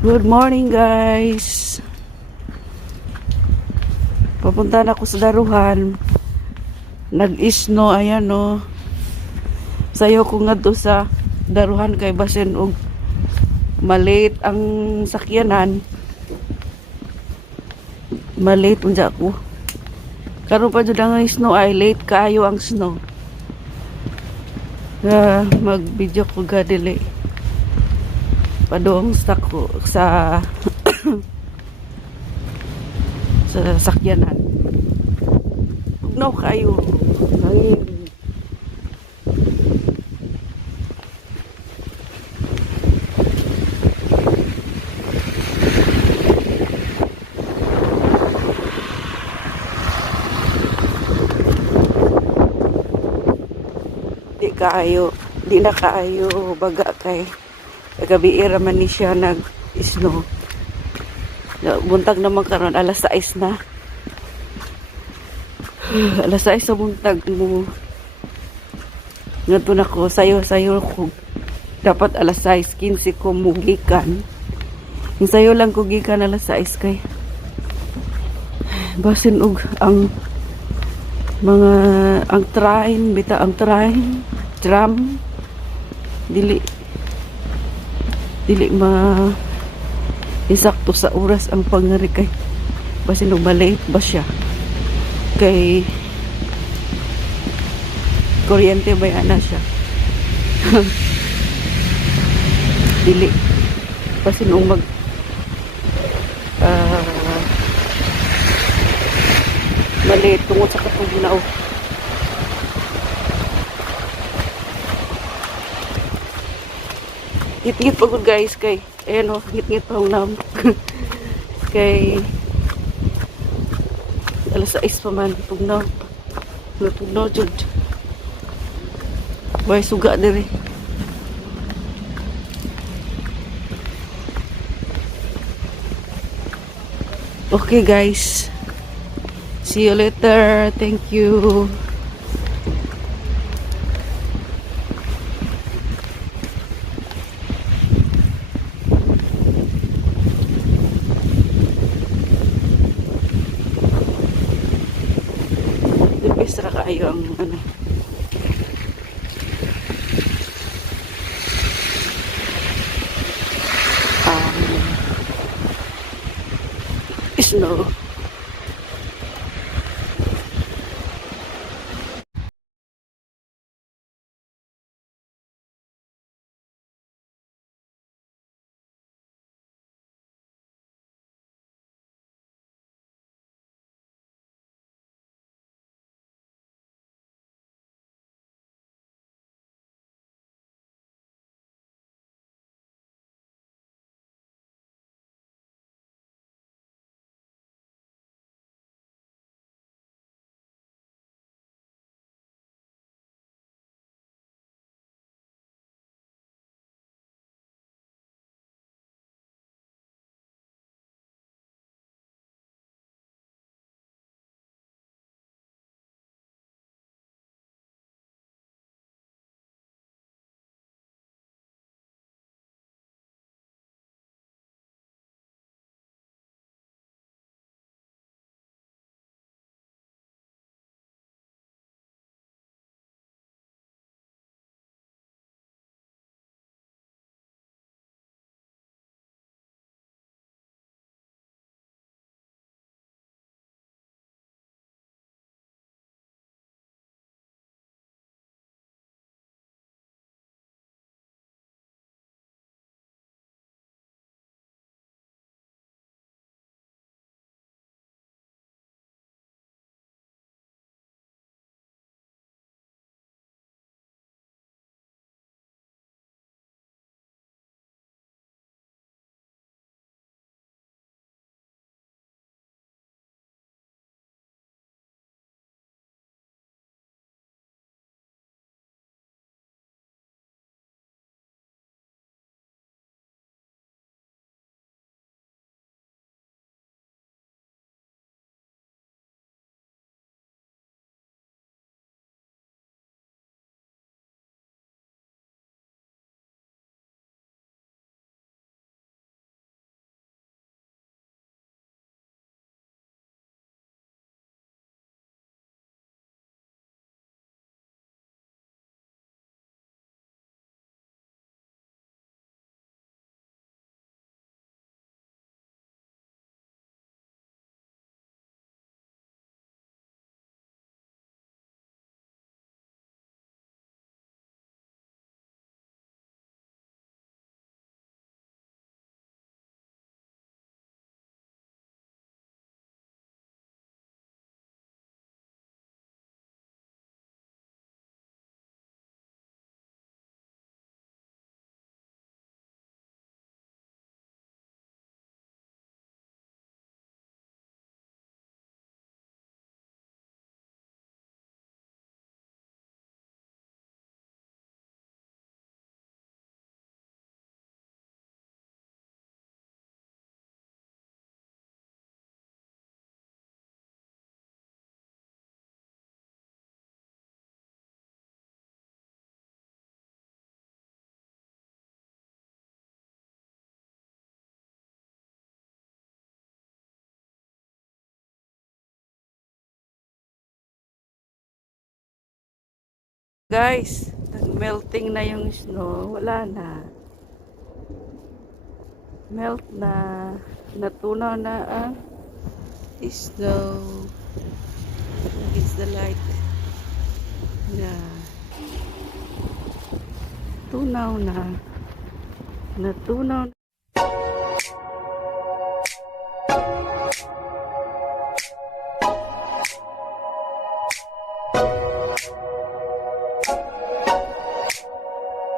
Good morning, guys. Papunta na ako sa daruhan. Nag-isno, ayan no. Sayo ko nga do sa daruhan kay basin og malate ang sakyanan. Malate unja ako. Karon pa jud ang snow ay late kaayo ang snow. Mag-video ko gadili. Padong stuck ko sa sa sakyanan. Tugnaw kayo. Hangin. Di na kaayo baga kay gabi man ni siya nag-snow. Buntag naman karon alas 6 na. Alas 6 sa buntag mo. Ngadto na ko sayo ko. Dapat alas 6:15 ko mugikan. Yung sayo lang ko gikan alas 6 kay basin og ang mga ang train tram dili isakto sa oras ang pangari kay basin og malate ba siya kay kuryente ba ana siya. Dili basin og mag malate tungod sa katugnaw. Ngit-ngit pagod guys kay ayan o, ngit-ngit pa nam. Kay alas 6 pa man tugnaw jud way suga diri. Okay guys, see you later, thank you. Extra kayo ang ano. Snow. Guys, nag-melting na yung snow. Wala na. Melt na. Natunaw na ang snow. Against the light. Yeah. Tunaw na. Natunaw